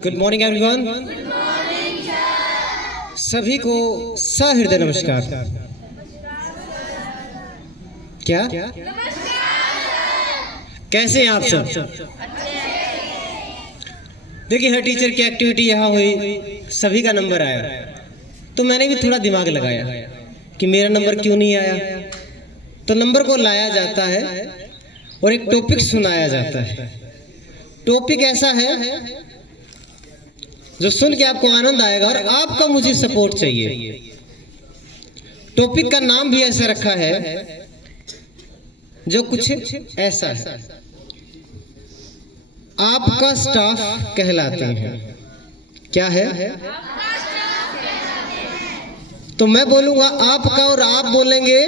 Good morning everyone. सभी को सहृदय नमस्कार। क्या कैसे हैं आप सब? देखिए, हर टीचर की एक्टिविटी यहाँ हुई, सभी का नंबर आया, तो मैंने भी थोड़ा दिमाग लगाया कि मेरा नंबर क्यों नहीं आया। तो नंबर को लाया जाता है और एक टॉपिक सुनाया जाता है। टॉपिक ऐसा है जो सुन के आपको आनंद आएगा और आपका मुझे सपोर्ट चाहिए। टॉपिक का नाम भी ऐसा रखा है जो कुछ ऐसा है, आपका स्टाफ कहलाते हैं। क्या है? तो मैं बोलूंगा आपका और आप बोलेंगे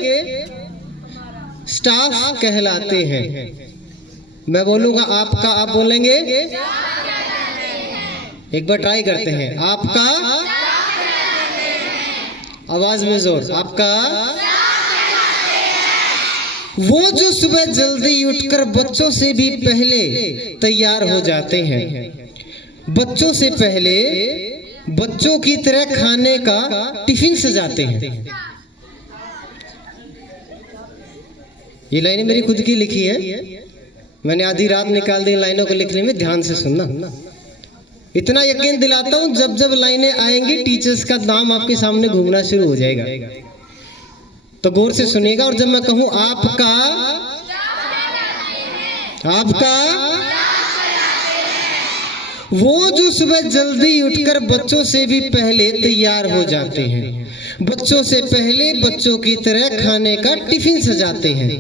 स्टाफ कहलाते हैं। मैं बोलूंगा आपका, आप बोलेंगे। एक बार ट्राई करते हैं। आपका, आवाज में जोर। आपका। वो जो सुबह जल्दी उठकर बच्चों से भी पहले तैयार हो जाते हैं, बच्चों से पहले बच्चों की तरह खाने का टिफिन सजाते हैं। ये लाइनें मेरी खुद की लिखी है, मैंने आधी रात निकाल दी लाइनों को लिखने में। ध्यान से सुनना। इतना यकीन दिलाता हूं, जब जब लाइनें आएंगी टीचर्स का नाम आपके सामने घूमना शुरू हो जाएगा। तो गौर से सुनिएगा। और जब मैं कहूं आपका, आपका, वो जो सुबह जल्दी उठकर बच्चों से भी पहले तैयार हो जाते हैं, बच्चों से पहले बच्चों की तरह खाने का टिफिन सजाते हैं,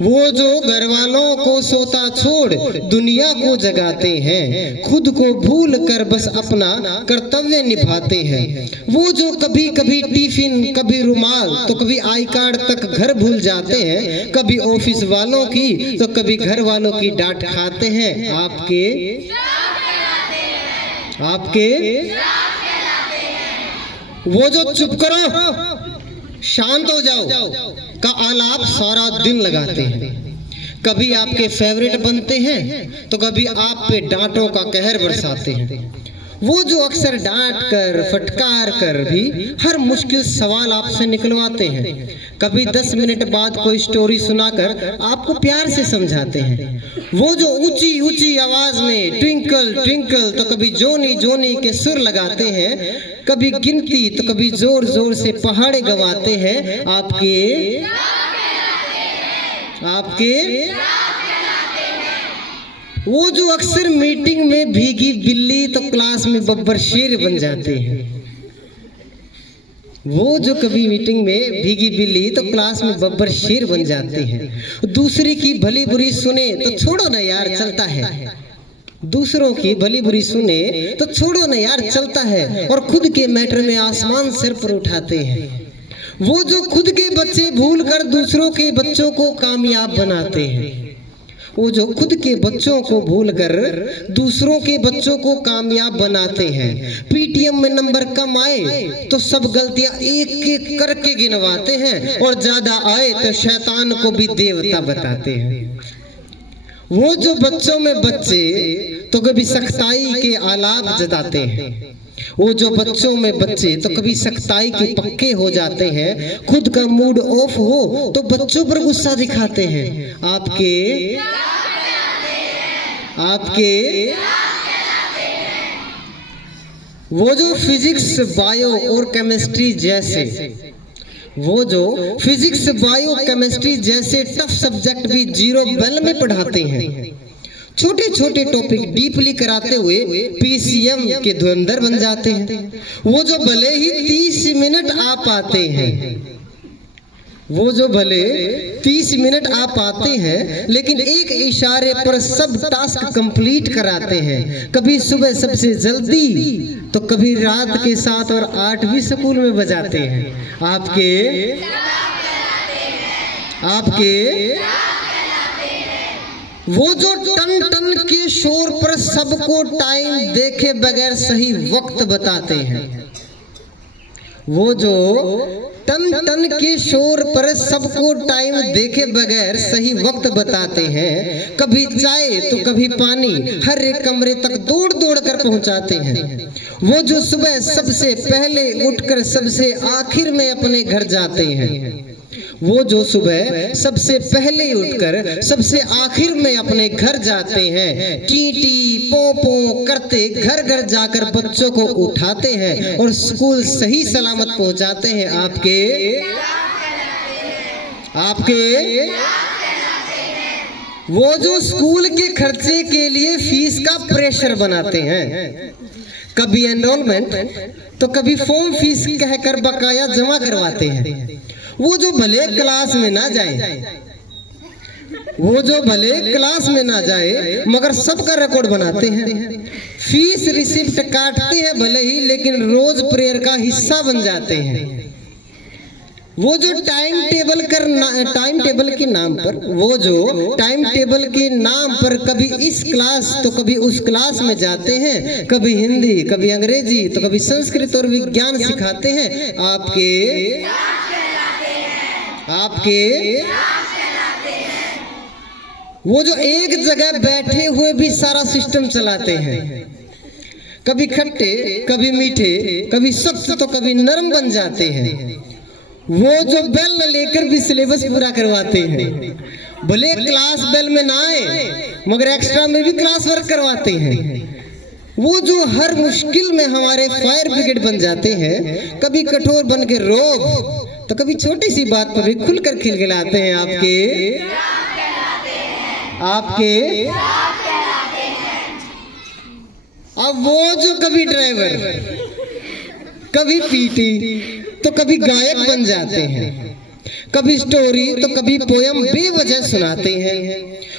वो जो घर वालों को सोता छोड़ दुनिया को जगाते हैं, खुद को भूल कर बस अपना कर्तव्य निभाते हैं, वो जो कभी कभी टिफिन, कभी रुमाल तो कभी आई कार्ड तक घर भूल जाते हैं, कभी ऑफिस वालों की तो कभी घर वालों की डांट खाते हैं। आपके, आपके, वो जो चुप करो, शांत हो जाओ का आलाप सारा दिन लगाते हैं, कभी आपके फेवरेट बनते हैं तो कभी आप पे डांटों का कहर बरसाते हैं, वो जो अक्सर डांट कर, फटकार कर भी हर मुश्किल सवाल आपसे निकलवाते हैं, कभी 10 मिनट बाद कोई स्टोरी सुनाकर आपको प्यार से समझाते हैं, वो जो ऊंची ऊंची आवाज में ट्विंकल ट्विंकल तो कभी जोनी जोनी के सुर लगाते हैं, कभी गिनती तो कभी जोर जोर से पहाड़े गवाते हैं। आपके, आपके, वो जो अक्सर मीटिंग में भीगी बिल्ली तो क्लास में बब्बर शेर बन जाते हैं, वो जो कभी मीटिंग में भीगी बिल्ली तो क्लास में बब्बर शेर बन जाते हैं। दूसरे की भली बुरी सुने तो छोड़ो ना यार, चलता है। दूसरों की भली बुरी सुने तो छोड़ो ना यार, चलता है। और खुद के मैटर में आसमान सिर पर उठाते हैं, वो जो खुद के बच्चे भूल कर दूसरों के बच्चों को कामयाब बनाते हैं, वो जो खुद के बच्चों को भूलकर दूसरों के बच्चों को कामयाब बनाते हैं। पीटीएम में नंबर कम आए तो सब गलतियां एक एक करके गिनवाते हैं, और ज्यादा आए तो शैतान को भी देवता बताते हैं। वो जो बच्चों में बच्चे तो कभी सख्ताई के आलाप जताते हैं, वो जो बच्चों में बच्चे तो कभी सख्ताई के पक्के हो जाते हैं, खुद का मूड ऑफ हो तो बच्चों पर गुस्सा दिखाते हैं। आपके, आपके, वो जो फिजिक्स, बायो और केमिस्ट्री जैसे, वो जो फिजिक्स, बायो, केमिस्ट्री जैसे टफ सब्जेक्ट भी जीरो बेल में पढ़ाते हैं, छोटे छोटे टॉपिक डीपली कराते हुए पीसीएम के धुरंधर बन जाते हैं, वो जो भले ही 30 मिनट आ पाते हैं, वो जो भले 30 मिनट आ पाते हैं लेकिन एक इशारे पर सब टास्क कंप्लीट कराते हैं, कभी सुबह सबसे जल्दी तो कभी रात के 7 और 8 भी स्कूल में बजाते हैं। आपके, आपके, वो जो टन टन के शोर पर सबको टाइम देखे बगैर सही वक्त बताते हैं, वो जो टन टन के शोर पर सबको टाइम देखे बगैर सही वक्त बताते हैं, कभी चाय तो कभी पानी हर एक कमरे तक दौड़ दौड़ कर पहुंचाते हैं। वो जो सुबह सबसे पहले उठकर सबसे आखिर में अपने घर जाते हैं। वो जो सुबह सबसे पहले उठकर सबसे आखिर में अपने घर जाते हैं, टीटी पों करते घर घर जाकर बच्चों को उठाते हैं और स्कूल सही सलामत पहुंचाते हैं। आपके वो जो स्कूल के खर्चे के लिए फीस का प्रेशर बनाते हैं, कभी एनरोलमेंट तो कभी फॉर्म फीस कहकर बकाया जमा करवाते हैं। वो जो भले क्लास में ना जाए मगर सबका रिकॉर्ड बनाते हैं। फीस रिसिप्ट काटते हैं भले ही, लेकिन रोज प्रेयर का हिस्सा बन जाते हैं। वो जो टाइम टेबल के नाम पर कभी इस क्लास तो कभी उस क्लास में जाते हैं, कभी हिंदी कभी अंग्रेजी तो कभी संस्कृत और विज्ञान सिखाते हैं। आपके वो जो एक जगह बैठे हुए भी सारा सिस्टम चलाते हैं, कभी खट्टे कभी मीठे कभी सख्त तो कभी नरम बन जाते हैं। वो जो बेल लेकर भी सिलेबस पूरा करवाते हैं, भले क्लास बेल में ना आए मगर एक्स्ट्रा में भी क्लास वर्क करवाते हैं। वो जो हर मुश्किल में हमारे फायर ब्रिगेड बन जाते हैं, कभी कठोर बन के रोब तो कभी छोटी सी बात पर भी खुलकर खिलखिलाते हैं। आपके अब वो जो कभी ड्राइवर कभी पीटी तो कभी गायक बन जाते हैं, कभी स्टोरी तो कभी पोयम बेवजह सुनाते हैं।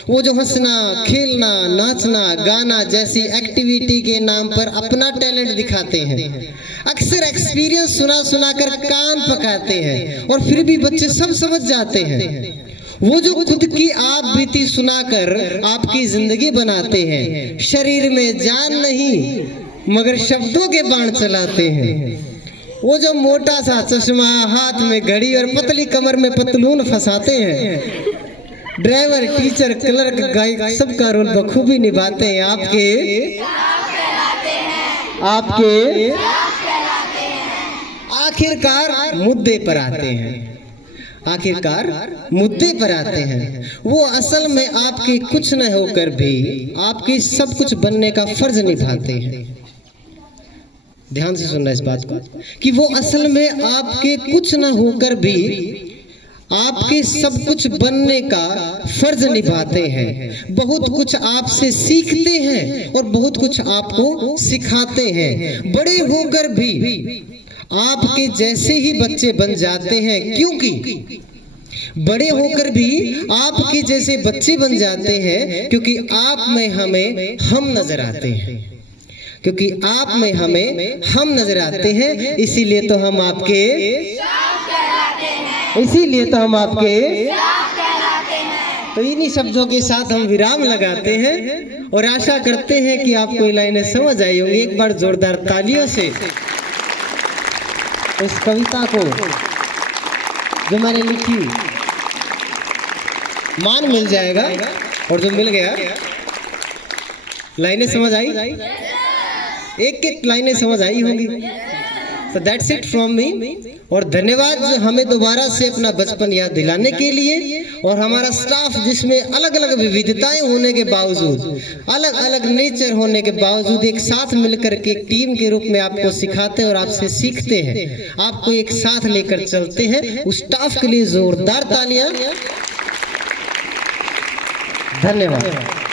वो जो हंसना खेलना नाचना गाना जैसी एक्टिविटी के नाम पर अपना टैलेंट दिखाते हैं, अक्सर एक्सपीरियंस सुना कर कान पकाते हैं और फिर भी बच्चे सब समझ जाते हैं। वो जो खुद की आप बीती सुनाकर आपकी जिंदगी बनाते हैं, शरीर में जान नहीं मगर शब्दों के बाण चलाते हैं। वो जो मोटा सा चश्मा हाथ में घड़ी और पतली कमर में पतलून फंसाते हैं, ड्राइवर टीचर क्लर्क गायक सबका रोल बखूबी निभाते हैं। आपके आखिरकार मुद्दे पर आते हैं। वो असल में आपके कुछ न होकर भी आपके सब कुछ बनने का फर्ज निभाते हैं। ध्यान से सुनना इस बात को कि वो असल में आपके कुछ न होकर भी आपके सब कुछ बनने का फर्ज निभाते हैं। बहुत कुछ आपसे सीखते हैं और बहुत कुछ आपको सिखाते हैं। बड़े होकर भी आपके जैसे ही बच्चे बन जाते हैं, क्योंकि बड़े होकर भी आपके जैसे बच्चे बन जाते हैं क्योंकि आप में हमें हम नजर आते हैं। इसीलिए तो हम आपके तो इन्हीं शब्दों के साथ हम विराम लगाते हैं और आशा करते हैं कि आपको ये लाइनें समझ आई होंगी। एक बार जोरदार तालियों से इस कविता को जो मैंने लिखी मान मिल जाएगा, और जो मिल गया लाइनें समझ आई, एक लाइनें समझ आई होंगी। So that's it from me। और धन्यवाद हमें दोबारा से अपना बचपन याद दिलाने के लिए, और हमारा स्टाफ जिसमें अलग अलग विविधताएं होने के बावजूद, अलग अलग नेचर होने के बावजूद एक साथ मिलकर के एक टीम के रूप में आपको सिखाते हैं और आपसे सीखते हैं, आपको एक साथ लेकर चलते हैं। उस स्टाफ के लिए जोरदार तालियां। धन्यवाद।